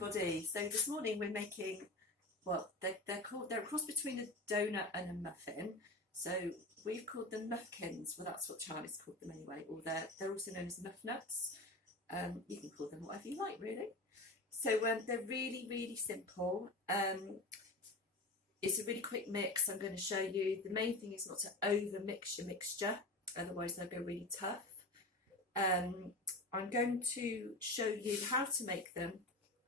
everybody. So this morning we're making, well, they're a cross between a donut and a muffin. So we've called them Muffkins. Well, that's what Charlie's called them anyway. Or they're also known as Muffnuts. You can call them whatever you like, really. So they're really, really simple. It's a really quick mix. I'm going to show you. The main thing is not to over mix your mixture, otherwise they'll go really tough. I'm going to show you how to make them.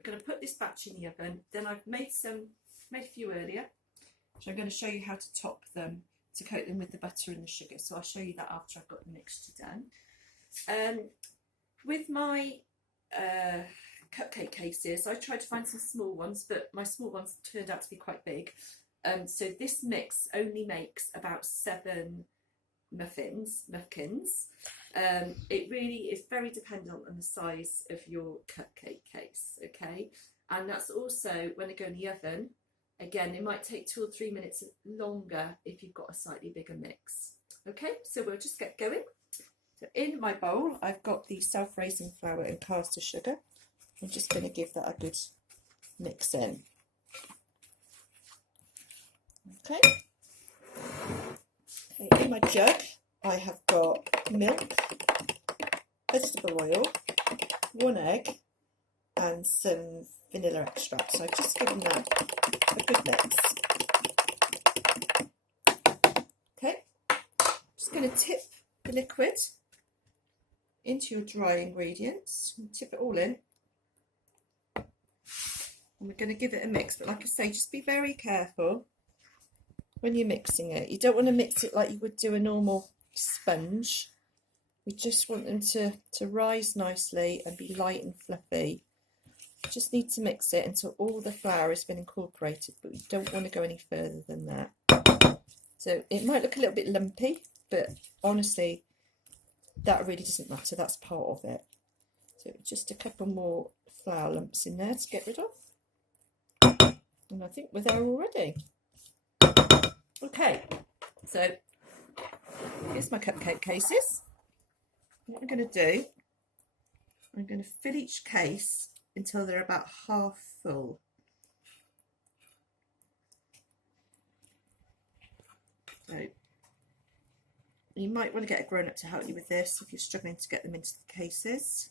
I'm going to put this batch in the oven. Then I've made a few earlier. So I'm going to show you how to top them, to coat them with the butter and the sugar. So I'll show you that after I've got the mixture done. With my cupcake cases, I tried to find some small ones, but my small ones turned out to be quite big. So this mix only makes about 7 Muffkins. It really is very dependent on the size of your cupcake case, okay? And that's also when they go in the oven. Again, it might take 2 or 3 minutes longer if you've got a slightly bigger mix. Okay, so we'll just get going. So in my bowl, I've got the self-raising flour and caster sugar. I'm just going to give that a good mix in. Okay. In my jug, I have got milk, vegetable oil, 1 egg, and some vanilla extract. So I've just given that a good mix. Okay, just going to tip the liquid into your dry ingredients. Tip it all in. And we're going to give it a mix, but like I say, just be very careful when you're mixing it. You don't want to mix it like you would do a normal sponge. We just want them to rise nicely and be light and fluffy. Just need to mix it until all the flour has been incorporated, but we don't want to go any further than that. So it might look a little bit lumpy, but honestly, that really doesn't matter. That's part of it. So just a couple more flour lumps in there to get rid of. And I think we're there already. Okay, so here's my cupcake cases. What I'm going to do, I'm going to fill each case until they're about half full. So you might want to get a grown-up to help you with this if you're struggling to get them into the cases.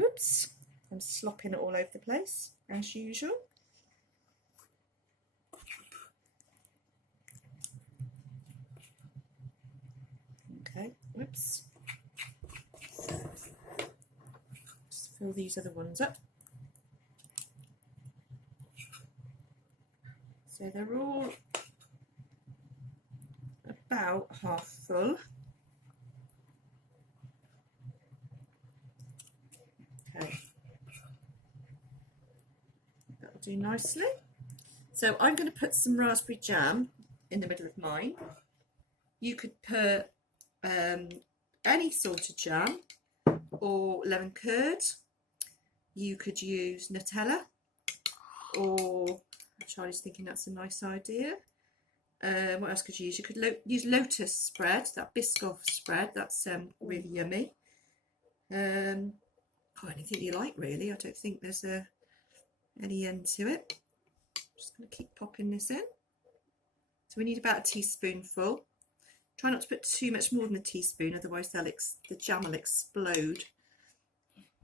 Oops, I'm slopping it all over the place as usual. Okay, whoops. Just fill these other ones up. So they're all about half full. Okay, that'll do nicely. So I'm going to put some raspberry jam in the middle of mine. You could put any sort of jam or lemon curd. You could use Nutella, or Charlie's thinking that's a nice idea. What else could you use? You could use lotus spread, that Biscoff spread. That's really yummy. Anything you like, really. I don't think there's any end to it. I'm just going to keep popping this in. So we need about a teaspoonful. Try not to put too much more than a teaspoon, otherwise the jam will explode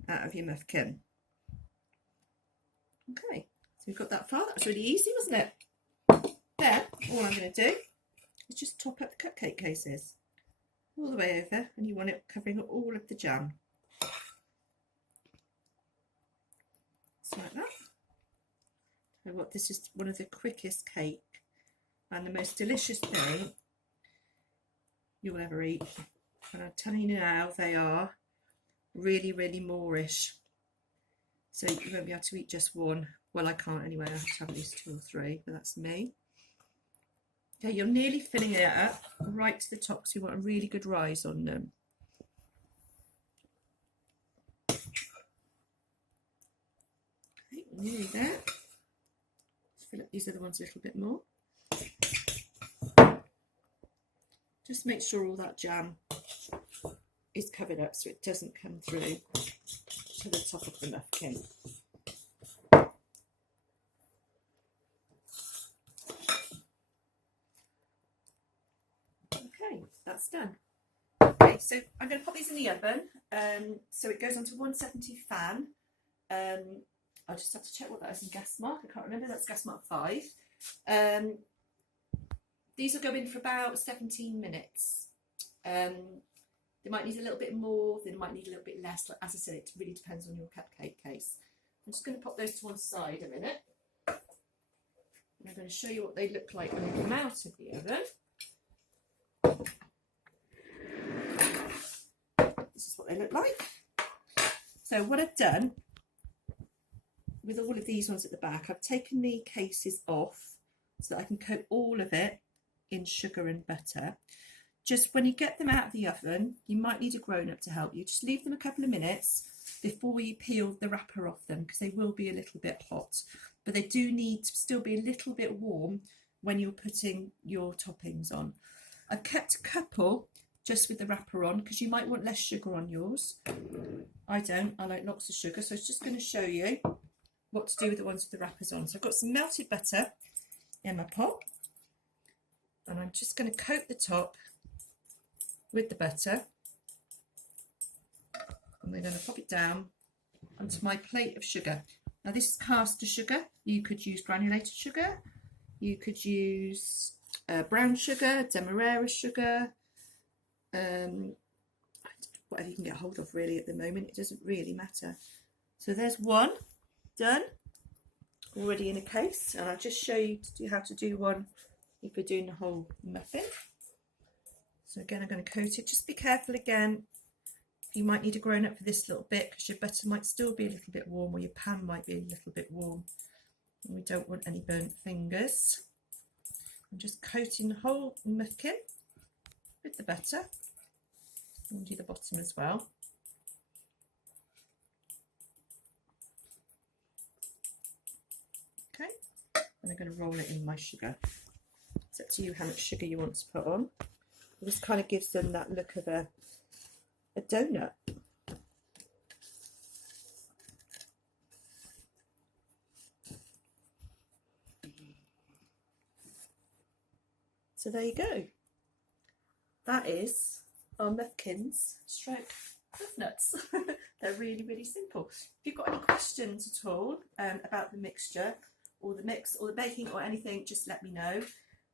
out of your muffkin. Okay, so we've got that far. That was really easy, wasn't it? Then, all I'm going to do is just top up the cupcake cases all the way over, and you want it covering all of the jam. Just like that. So what, this is one of the quickest cake and the most delicious thing you'll ever eat, and I'm telling you now, they are really, really moreish. So you won't be able to eat just one. Well, I can't anyway. I have to have at least 2 or 3, but that's me. Okay, you're nearly filling it up right to the top, so you want a really good rise on them. Okay, nearly there. Let's fill up these other ones a little bit more. Just make sure all that jam is covered up so it doesn't come through. to the top of the muffin. Okay, that's done. Okay, so I'm going to pop these in the oven. So it goes onto 170 fan. I'll just have to check what that is in gas mark. I can't remember. That's gas mark 5. These will go in for about 17 minutes. They might need a little bit more. They might need a little bit less. As I said, it really depends on your cupcake case. I'm just going to pop those to one side a minute. And I'm going to show you what they look like when they come out of the oven. This is what they look like. So what I've done with all of these ones at the back, I've taken the cases off so that I can coat all of it in sugar and butter. Just when you get them out of the oven, you might need a grown-up to help you. Just leave them a couple of minutes before you peel the wrapper off them, because they will be a little bit hot. But they do need to still be a little bit warm when you're putting your toppings on. I've kept a couple just with the wrapper on, because you might want less sugar on yours. I don't. I like lots of sugar. So I was just going to show you what to do with the ones with the wrappers on. So I've got some melted butter in my pot. And I'm just going to coat the top with the butter. And we're going to pop it down onto my plate of sugar. Now this is caster sugar. You could use granulated sugar. You could use brown sugar, demerara sugar, whatever you can get hold of really at the moment. It doesn't really matter. So there's one done, already in a case. And I'll just show you how to do one if we're doing the whole muffin. So again, I'm going to coat it. Just be careful again. You might need a grown-up for this little bit, because your butter might still be a little bit warm, or your pan might be a little bit warm. And we don't want any burnt fingers. I'm just coating the whole muffin with the butter. And do the bottom as well. Okay, and I'm going to roll it in my sugar. It's up to you how much sugar you want to put on. This kind of gives them that look of a donut. So there you go. That is our Muffkins stroke Muffnuts. They're really, really simple. If you've got any questions at all about the mixture or the mix or the baking or anything, just let me know.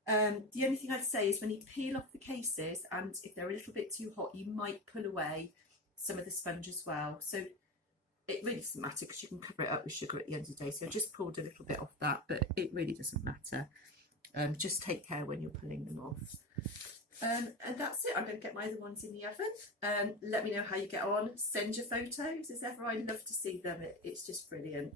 The only thing I'd say is when you peel off the cases, and if they're a little bit too hot, you might pull away some of the sponge as well. So it really doesn't matter, because you can cover it up with sugar at the end of the day. So I just pulled a little bit off that, but it really doesn't matter. Just take care when you're pulling them off. And that's it. I'm going to get my other ones in the oven. Let me know how you get on. Send your photos as ever. I love to see them. It's just brilliant.